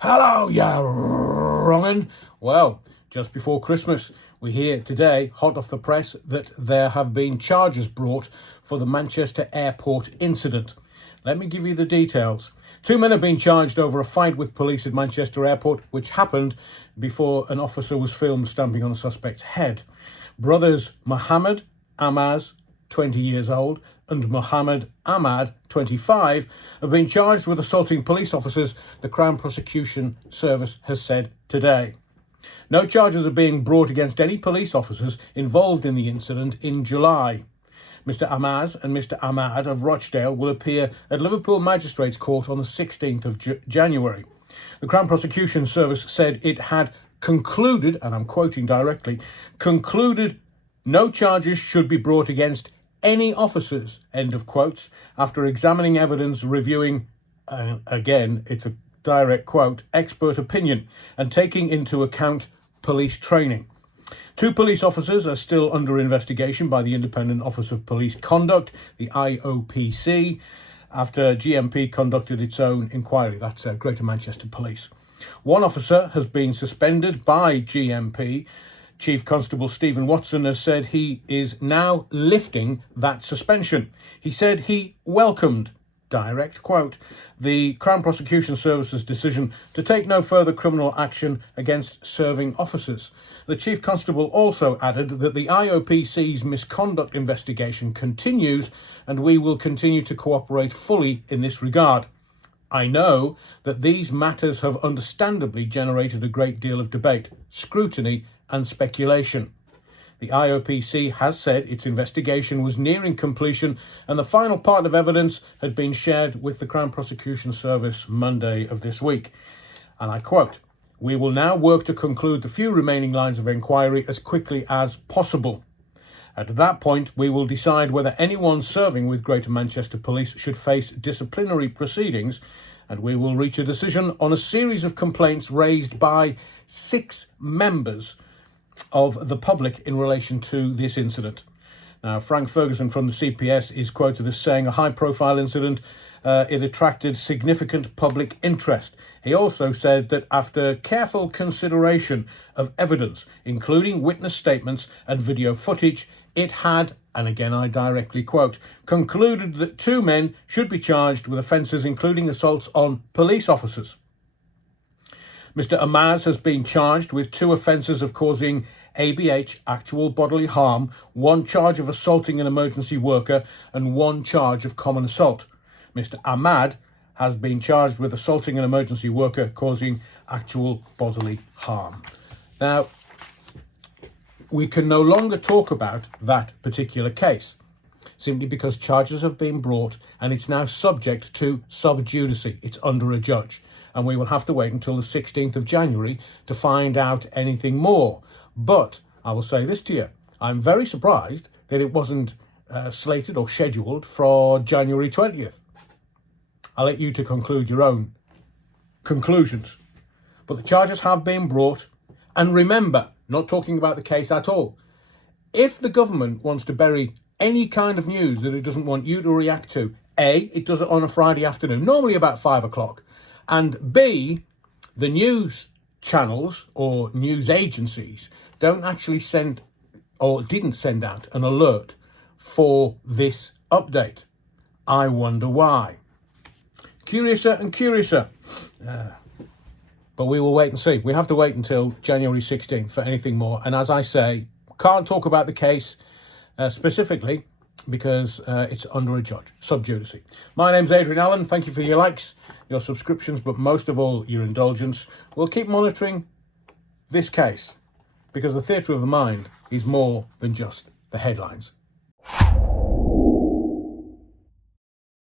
Hello, ya wrong'un. Well, just before Christmas, we hear today, hot off the press, that there have been charges brought for the Manchester Airport incident. Let me give you the details. 2 men have been charged over a fight with police at Manchester Airport, which happened before an officer was filmed stamping on a suspect's head. Brothers Mohammed Amaz, 20 years old, and Mohammed Ahmad, 25, have been charged with assaulting police officers, the Crown Prosecution Service has said today. No charges are being brought against any police officers involved in the incident in July. Mr Amaz and Mr Ahmad of Rochdale will appear at Liverpool Magistrates Court on the 16th of January. The Crown Prosecution Service said it had concluded, and I'm quoting directly, concluded no charges should be brought against any officers, end of quotes, after examining evidence, reviewing, again, it's a direct quote, expert opinion, and taking into account police training. 2 police officers are still under investigation by the Independent Office of Police Conduct, the IOPC, after GMP conducted its own inquiry. That's Greater Manchester Police. 1 officer has been suspended by GMP. Chief Constable Stephen Watson has said he is now lifting that suspension. He said he welcomed, direct quote, the Crown Prosecution Service's decision to take no further criminal action against serving officers. The Chief Constable also added that the IOPC's misconduct investigation continues and we will continue to cooperate fully in this regard. I know that these matters have understandably generated a great deal of debate, scrutiny and speculation. The IOPC has said its investigation was nearing completion and the final part of evidence had been shared with the Crown Prosecution Service Monday of this week. And I quote, "We will now work to conclude the few remaining lines of inquiry as quickly as possible. At that point, we will decide whether anyone serving with Greater Manchester Police should face disciplinary proceedings, and we will reach a decision on a series of complaints raised by 6 members of the public in relation to this incident." Now, Frank Ferguson from the CPS is quoted as saying a high-profile incident, it attracted significant public interest. He also said that after careful consideration of evidence, including witness statements and video footage, it had, and again I directly quote, concluded that 2 men should be charged with offences including assaults on police officers. Mr Amaz has been charged with 2 offences of causing ABH, actual bodily harm, 1 charge of assaulting an emergency worker, and 1 charge of common assault. Mr Ahmad has been charged with assaulting an emergency worker causing actual bodily harm. Now, we can no longer talk about that particular case, simply because charges have been brought and it's now subject to sub judice. It's under a judge. And we will have to wait until the 16th of January to find out anything more. But I will say this to you. I'm very surprised that it wasn't slated or scheduled for January 20th. I'll let you to conclude your own conclusions. But the charges have been brought. And remember, not talking about the case at all. If the government wants to bury any kind of news that it doesn't want you to react to, A, it does it on a Friday afternoon, normally about 5 o'clock. And B, the news channels or news agencies don't actually send or didn't send out an alert for this update. I wonder why. Curiouser and curiouser. But we will wait and see. We have to wait until January 16th for anything more. And as I say, can't talk about the case specifically because it's under a judge, sub judice. My name's Adrian Allen. Thank you for your likes, your subscriptions, but most of all, your indulgence. We'll keep monitoring this case because the theatre of the mind is more than just the headlines.